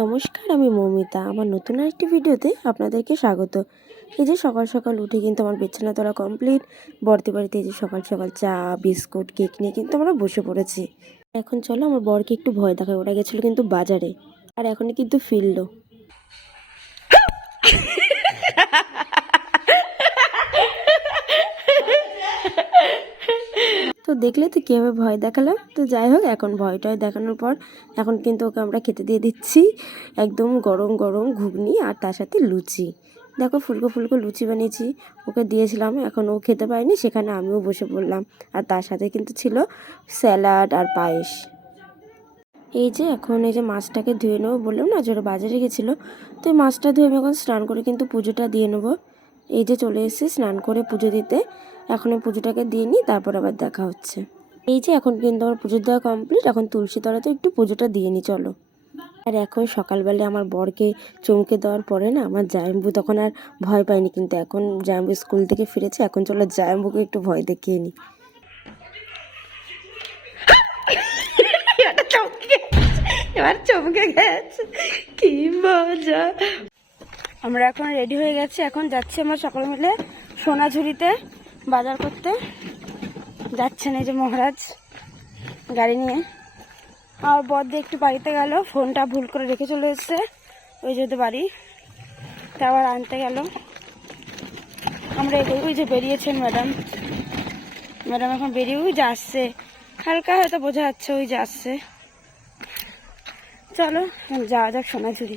নমস্কার, আমি মৌমিতা। আমার নতুন আরেকটি ভিডিওতে আপনাদেরকে স্বাগত। এই যে সকাল সকাল উঠে কিন্তু আমার বিছানা তোলা কমপ্লিট বর্তি বাড়িতে এই যে সকাল সকাল চা, বিস্কুট, কেক নিয়ে কিন্তু আমরা বসে পড়েছি। এখন চলো, আমার বরকে একটু ভয় দেখায়। ওরা গেছিল কিন্তু বাজারে। আর এখন কিন্তু ফিরলো। তো দেখলে তো কীভাবে ভয় দেখালাম? তো যাই হোক, এখন ভয়টয় দেখানোর পর এখন কিন্তু ওকে আমরা খেতে দিয়ে দিচ্ছি একদম গরম গরম ঘুগনি আর তার সাথে লুচি। দেখো ফুলকো ফুলকো লুচি বানিয়েছি, ওকে দিয়েছিলাম, এখন ও খেতে পায়নি সেখানে আমিও বসে পড়লাম। আর তার সাথে কিন্তু ছিল স্যালাড আর পায়েস। এই যে এখন এই যে মাছটাকে ধুয়ে নেব বললাম না জোরে বাজারে গেছিল, তো এই মাছটা ধুয়ে আমি এখন স্নান করে কিন্তু পুজোটা দিয়ে নেব। এই যে চলে এসেছি, স্নান করে পুজো দিতে। এখন এই পুজোটাকে দিয়ে নিই তারপর আবার দেখা হচ্ছে। এই যে এখন কিন্তু আমার পুজো দেওয়া কমপ্লিট এখন তুলসী তলাতে একটু পুজোটা দিয়ে নিই চলো। আর এখন সকালবেলা আমার বরকে চমকে দেওয়ার পরে না, আমার জায়ম্বু তখন আর ভয় পায়নি, কিন্তু এখন জায়ম্বু স্কুল থেকে ফিরেছে, এখন চলো জায়ম্বুকে একটু ভয় দেখিয়ে নিই এবার চমকে গেছে, কি মজা। আমরা এখন রেডি হয়ে গেছি। এখন যাচ্ছি আমরা সকলে মিলে সোনাঝুরিতে বাজার করতে। যাচ্ছেন এই যে মহারাজ, গাড়ি নিয়ে। আর বদ্দি একটু বাড়িতে গেল, ফোনটা ভুল করে রেখে চলে এসছে। ওই যেহেতু বাড়ি। তা আবার আনতে গেল। আমরা এগোই। ওই যে বেরিয়েছেন ম্যাডাম। ম্যাডাম এখন বেরিয়ে, ওই যে আসছে। হালকা হয়তো বোঝা যাচ্ছে ওই যে আসছে। চলো, যাওয়া যাক সোনাঝুরি।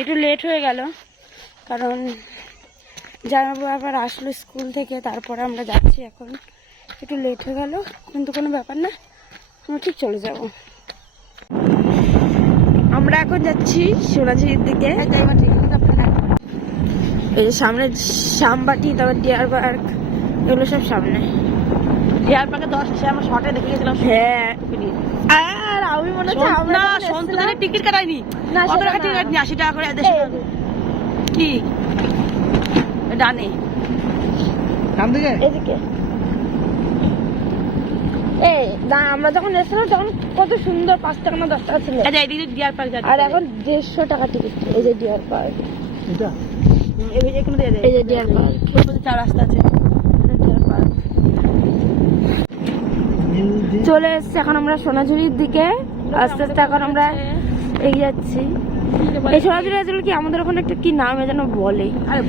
একটু লেট হয়ে গেল কারণ জামাবু আবার আসলো স্কুল থেকে তারপরে আমরা যাচ্ছি এখন। একটু লেট হয়ে গেল কিন্তু কোনো ব্যাপার না আমরা ঠিক চলে যাব। আমরা এখন যাচ্ছি সোনাঝুরির দিকে। এই যে সামনে শামবাটি তারপর ডিয়ার পার্ক এগুলো সব সামনে। ডিয়ার পার্কে দশ আমরা শর্টে দেখে গেছিলাম হ্যাঁ আর আমি মনে হচ্ছে আমরা না যখন টিকিট কাটাইনি। কত টাকা টিকিট কাটনি আশি টাকা করে দেড়শো টাকা করে। কি? ডানে। এদিকে। এই আমরা যখন এসেছিলাম তখন কত সুন্দর পাঁচ টাকা না দশ টাকা ছিল। আচ্ছা এদিকে ডিয়ার পার্ক আর এখন দেড়শো টাকা টিকিট এই যে ডিয়ার পার্ক। এখানে এই যে ডিয়ার পার্ক। চার রাস্তা আছে। চলে এসছি এখন আমরা সোনাঝুরির দিকে। আস্তে আস্তে এখন আমরা এগিয়ে যাচ্ছি এই আসলে কি আমাদের ওখানে একটা কি নাম যেন বলে আরে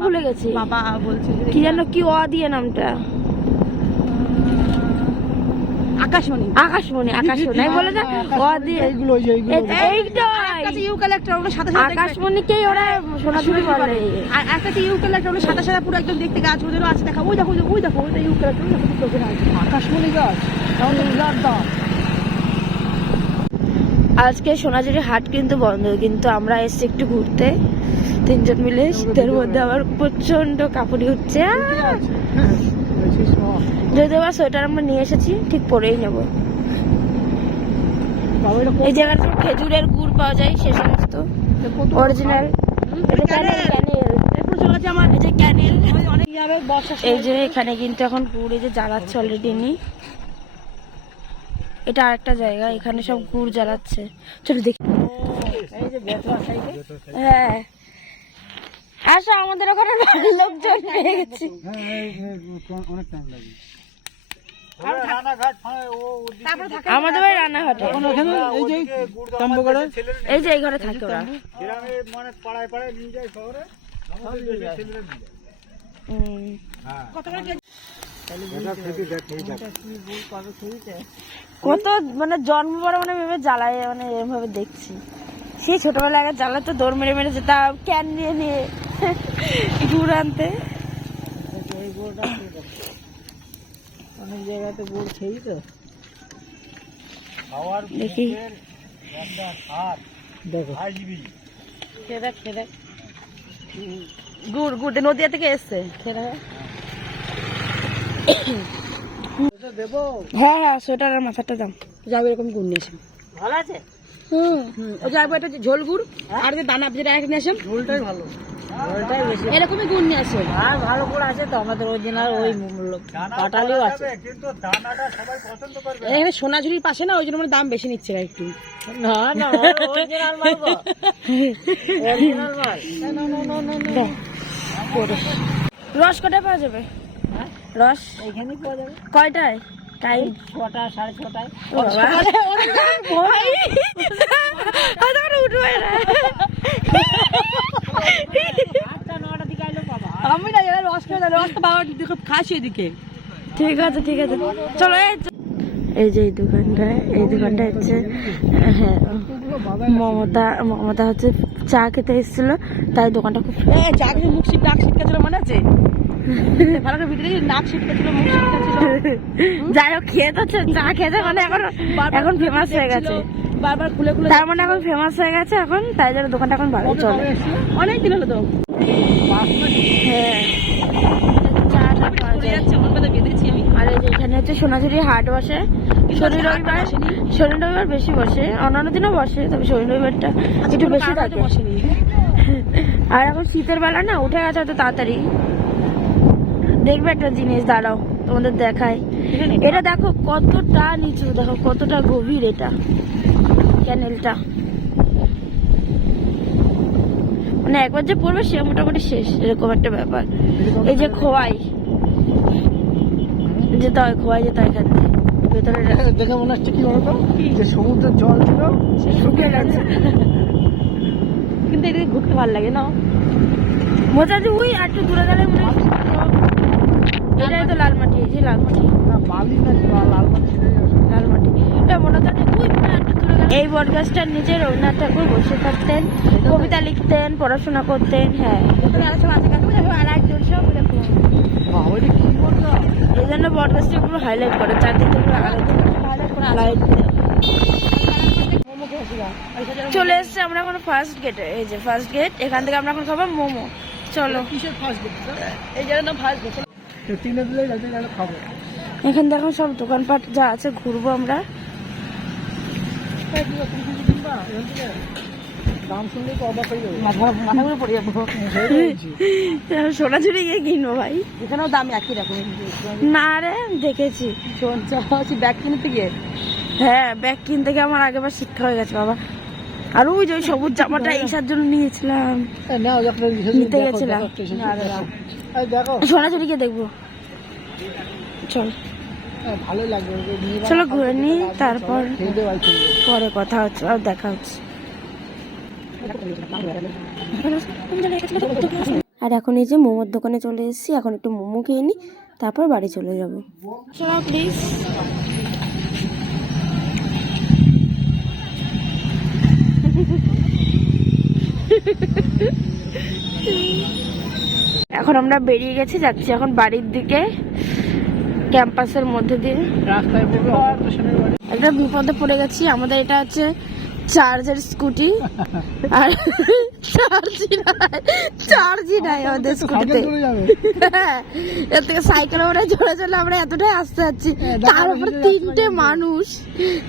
ভুলে গেছি কি যেন কি অ দিয়ে নামটা আকাশমণি আকাশমণি আকাশমণি বলে না অ দিয়ে এ- এইটাই একটা ইউক্যালেক্টার ওগুলো সাদা সাদা আকাশমণিকেই ওরা সোনাঝুরি বলে আর একটা হচ্ছে ইউক্যালেক্টার ওগুলো সাদা সাদা পুরো একদম দেখতে গাছ ওদেরও আছে দেখা ওই দেখো ওই দেখো, ওইটা ইউক্যালেক্টার ওই দেখো ওখানে আছে আকাশমণি গাছ তাহলে দাম আজকে সোনাঝুরি হাট কিন্তু বন্ধ কিন্তু আমরা এসেছি একটু ঘুরতে। তিনজন মিলে শীতের মধ্যে আবার প্রচণ্ড কাপড়ি হচ্ছে যদি আবার সোয়েটার আমরা নিয়ে এসেছি ঠিক পরেই নেব। এই জায়গাটা খেজুরের গুড় পাওয়া যায় সে সমস্ত। অরিজিনাল এই যে এখানে কিন্তু এখন গুড় এই যে জ্বালাচ্ছে অলরেডি নি। এটা আরেকটা জায়গা এখানে সব গুড় জ্বালাচ্ছে। চলো দেখি। হ্যাঁ। আসো আমাদের ওখানে লোকজন পেয়ে গেছি। আমাদের বাড়ি রান্নাঘাটে। এই যে এই ঘরে থাকে ওরা। কত মানে জন্ম পরে মানে ভেবে জ্বালায় মানে এভাবে দেখছি। সেই ছোটবেলায় আগে জ্বালাতে দৌড় মেরে মেরে যেতাম ক্যান নিয়ে নিয়ে গুড় আনতে। অনেক জায়গাতে গুড় খেয়েই তো দেখি। দেখো। খেয়ে দেখ খেয়ে দেখ। গুড় গুড় নদিয়া থেকে এসছে। খেয়ে হ্যাঁ হ্যাঁ সোয়েটার আর মাথাটা দাম যাবে এরকম গুড় নিয়েছে ভালো আছে? হুম। ওই যে আবার একটা যে ঝোল গুড় আর যে দানা যেটা এক নিয়ে আসেন। ঝোলটাই ভালো। এরকমই নিয়ে আর ভালো করে আছে তো আমাদের অরিজিনাল ওই পাটালিও আছে। এখানে সোনাঝুরির পাশে না ওই জন্য মানে দাম বেশি নিচ্ছে না একটু না না অরিজিনাল মাল অরিজিনাল মাল। রস কটায় পাওয়া যাবে? রস? এইখানেই পাওয়া যাবে। কয়টায়? টাইম ছটা সাড়ে ছটায়। উঠবে না আমি রস খেয়ে দেয়, রস তো বাবা দেখো খাসি এদিকে। ঠিক আছে ঠিক আছে। চলো এই চ- এই যে এই দোকানটা এই দোকানটা হচ্ছে হ্যাঁ মমতা মমতা হচ্ছে চা খেতে এসেছিল তাই দোকানটা খুব এ চা খেয়ে মুখ শীতকা ছিল মনে আছে? ভালো করে ভিতরে নাক শীতকা মুখ শীতকা যাই হোক খেয়ে তো চ- চা খেতে মানে এখন এখন ফেমাস হয়ে গেছে। বারবার খুলে খুলে তার মানে এখন ফেমাস হয়ে গেছে এখন তাই জন্য দোকানটা এখন চলে। অনেক দিন হলো তো। হ্যাঁ। আর এখানে হচ্ছে সোনাঝুরি হাট বসে। শনি রবিবার শনি রবিবার বেশি বসে। অন্যান্য দিনও বসে তবে শনি রবিবারটা একটু বেশি থাকে। বসেনি। আর এখন শীতের বেলা না উঠে গেছে হয়তো তাড়াতাড়ি। দেখবে একটা জিনিস দাঁড়াও তোমাদের দেখাই। এখানে এটা? দেখো কতটা নিচু দেখো কতটা গভীর এটা ক্যানেলটা। মানে একবার যে পড়বে সে মোটামুটি শেষ এরকম একটা ব্যাপার। এই যে খোয়াই যেতে হয় খোয়াই যেতে হয় এখান। থেকে ভেতরে দেখে মনে হচ্ছে কি বলতো? যে সমুদ্রের জল ছিল শুকিয়ে গেছে। কিন্তু এদিকে ঘুরতে ভালো লাগে না। মজা মোটামুটি ওই আর একটু দূরে গেলে মনে হয় এটাই তো লাল মাটি এই যে লাল মাটি লাল মাটি মনে এই বটগাছটার নিচে রবীন্দ্রনাথ ঠাকুর বসে থাকতেন কবিতা লিখতেন পড়াশোনা করতেন হ্যাঁ। এই জন্য বটগাছটা পুরো হাইলাইট করে চারদিকে লাইট চলে এসছে আমরা এখন ফার্স্ট গেটে এই যে ফার্স্ট গেট এখান থেকে আমরা এখন খাব মোমো। চলো। কিসের ফার্স্ট গেট এই জায়গার নাম ফার্স্ট গেছে তিনে দিলে যাতে যেন খাব এখান থেকে এখন সব দোকানপাট যা আছে ঘুরবো আমরা। হয়ে গিয়ে কিনবো ভাই। এখানেও দাম একই রকম না রে দেখেছি। ব্যাগ কিনতে গিয়ে হ্যাঁ ব্যাগ কিনতে গিয়ে আমার আগেবার শিক্ষা হয়ে গেছে বাবা। আর ওই যে ওই সবুজ জামাটা এইসার জন্য নিয়েছিলাম। নিতে গেছিলাম। সোনাঝুরিকে দেখব। চল। হ্যাঁ, ভালোই লাগবে। চলো ঘুরে নিই তারপর। পরে কথা হচ্ছে আর দেখা হচ্ছে। আর এখন এই যে মোমোর দোকানে চলে এসেছি এখন একটু মোমো খেয়ে নিই তারপর বাড়ি চলে যাব। প্লিজ এখন আমরা বেরিয়ে গেছি যাচ্ছি এখন বাড়ির দিকে ক্যাম্পাসের মধ্যে দিয়ে। একটা বিপদে পড়ে গেছি। আমাদের এটা হচ্ছে চার্জের স্কুটি। আর চার্জই নাই চার্জই নাই আমাদের স্কুটিতে। হ্যাঁ, থেকে সাইকেল ওরা চলে চলে আমরা এতটাই আসতে যাচ্ছি। হ্যাঁ, তার উপরে তিনটে মানুষ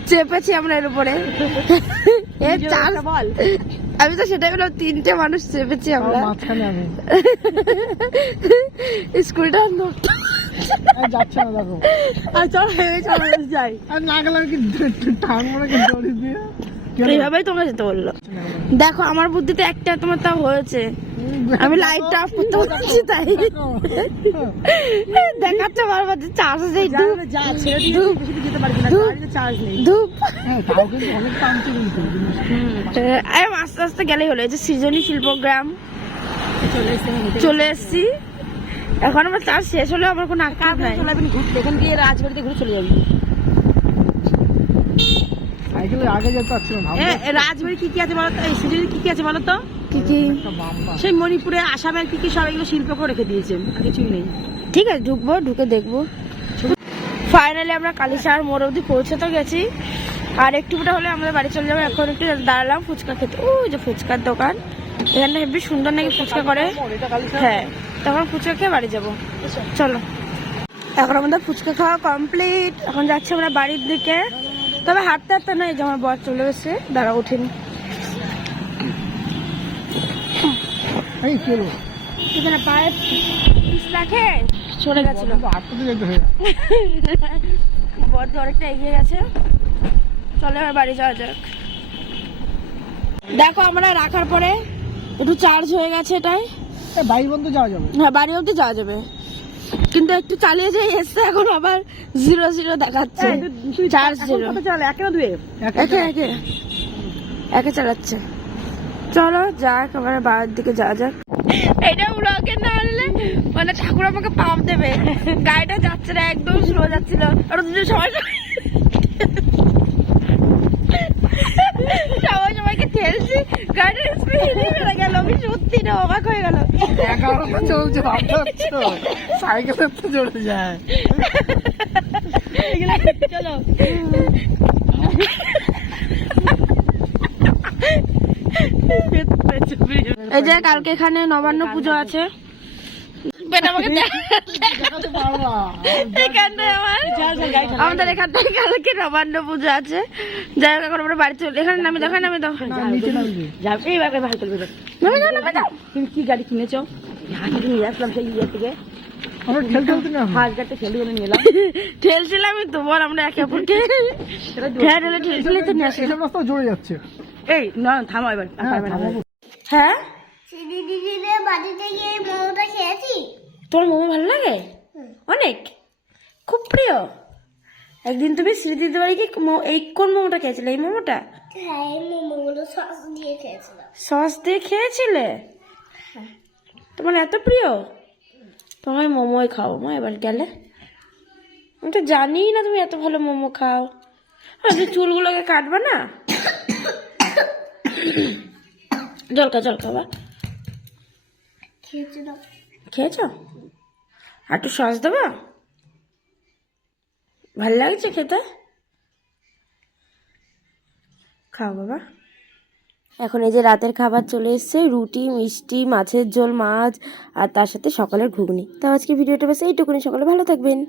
চেপেছি আমরা এর উপরে। এর চার্জ বল। আমি তো সেটাই বললাম তিনটে মানুষ চেপেছি আমার। স্কুলটা আর যাচ্ছে না দেখো। আর চল হেঁটে চলে যাই। আর না গেলে আমি কি টান কি দড়ি দিয়ে। এইভাবেই তোমরা যেতে বলল। দেখো আমার বুদ্ধিতে একটা তোমার তাও হয়েছে। আমি লাইটটা অফ করতে বলছি তাই। দেখাচ্ছে বারবার যে চার্জ নেই ধূপ। ধূপ। হ্যাঁ, আস্তে আস্তে গেলেই হলো। এই যে সৃজনী শিল্পগ্রাম চলে এসেছি এখন আমার চার্জ শেষ হলে আমার কোনো আকার নাই। ঘুরতে। এখান দিয়ে রাজবাড়িতে ঘুরে চলে যাবি সাইকেলে আগে যেতে পারছি না এ, ভাবতে এ, রাজবাড়ি কি কি আছে বলতো এই সিজনে কি কি আছে বলতো কি কি? সেই মণিপুরে আসামের কি কি সব এগুলো শিল্প করে রেখে দিয়েছে আর কিছুই নেই। ঠিক আছে ঢুকবো ঢুকে দেখব। ফাইনালি আমরা কালীসার মোড় অবধি পৌঁছে তো গেছি। আর একটু ফুটা হলে আমাদের বাড়ি চলে যাব এখন একটু দাঁড়ালাম ফুচকা খেতে। ওই যে ফুচকার দোকান। এখানটা হেবি সুন্দর নাকি ফুচকা করে? হ্যাঁ তখন ফুচকা খেয়ে বাড়ি যাব। চলো। এখন আমাদের ফুচকা খাওয়া কমপ্লিট এখন যাচ্ছি আমরা বাড়ির দিকে। তবে হাঁটতে হাঁটতে নয় যে আমার বর চলে এসে দাঁড়া ওঠেনি পায়ে রাখে গেছিল। আটকে বর তো অনেকটা এগিয়ে গেছে। চলে বাড়ি যাওয়া যাক। দেখো আমরা রাখার পরে একটু চার্জ হয়ে গেছে এটাই। বাড়ি বন্ধ যাওয়া যাবে? হ্যাঁ বাড়ি অবধি যাওয়া যাবে। কিন্তু একটু চালিয়ে যাই এসছে এখন আবার জিরো জিরো দেখাচ্ছে। চার্জ জিরো চলে? একে দুয়ে? একে একে একে। চালাচ্ছে। চলো যাক আমার বাড়ির দিকে যা যাক। এটা উড়াকে না আনলে মানে ঠাকুর আমাকে পাপ দেবে। গাড়িটা যাচ্ছে না একদম স্লো যাচ্ছিল। আর সবাই সবাইকে গাড়ির স্পিড বেড়ে গেল আমি সত্যি না অবাক হয়ে গেল তো জড়ে যায়। চলো। এই যে কালকে এখানে নবান্ন পুজো আছে। বেটা আমাকে এখানটায় আমার। আমাদের এখানটায় কালকে নবান্ন পুজো আছে। যাই হোক এখন আমরা বাড়ি চলে এখানে নামি এখানে নামি দাও। নিচে নামি দাও নামি দাও। তুমি কি গাড়ি কিনেছো? নিয়ে আসলাম সেই ইয়ে থেকে। ঠেলছিলামই তো বল আমরা একে অপরকে হ্যাঁ ঠেলে ঠেলছিলে তো নিয়ে আসি এসব রাস্তা জড়ে যাচ্ছে। এই না থামো এবার হ্যাঁ। হ্যাঁ? সিঁড়ি দিদিদের বাড়িতে গিয়ে মোমোটা খেয়েছি। তোমার মোমো ভালো লাগে? অনেক? খুব প্রিয়? একদিন তুমি স্মৃতিতে বাড়ি কি এই কোন মোমোটা খেয়েছিলে? এই মোমোটা? হ্যাঁ এই মোমোগুলো সস দিয়ে খেয়েছিলাম। সস দিয়ে খেয়েছিলে? তোমার এত প্রিয়? তোমায় মোমোই খাও মা এবার গেলে। আমি তো জানি না তুমি এত ভালো মোমো খাও। আর তুমি চুলগুলোকে কাটবে না? জলকা জলকা বা খেয়েছিলাম। খেয়েছ? আর একটু সস দেবো? ভালো লাগছে খেতে? খাও বাবা। এখন এই যে রাতের খাবার চলে এসছে, রুটি, মিষ্টি, মাছের ঝোল, মাছ, আর তার সাথে সকালের ঘুগনি। তো আজকে ভিডিওটা বেশ এইটুকুনি। সকালে ভালো থাকবেন।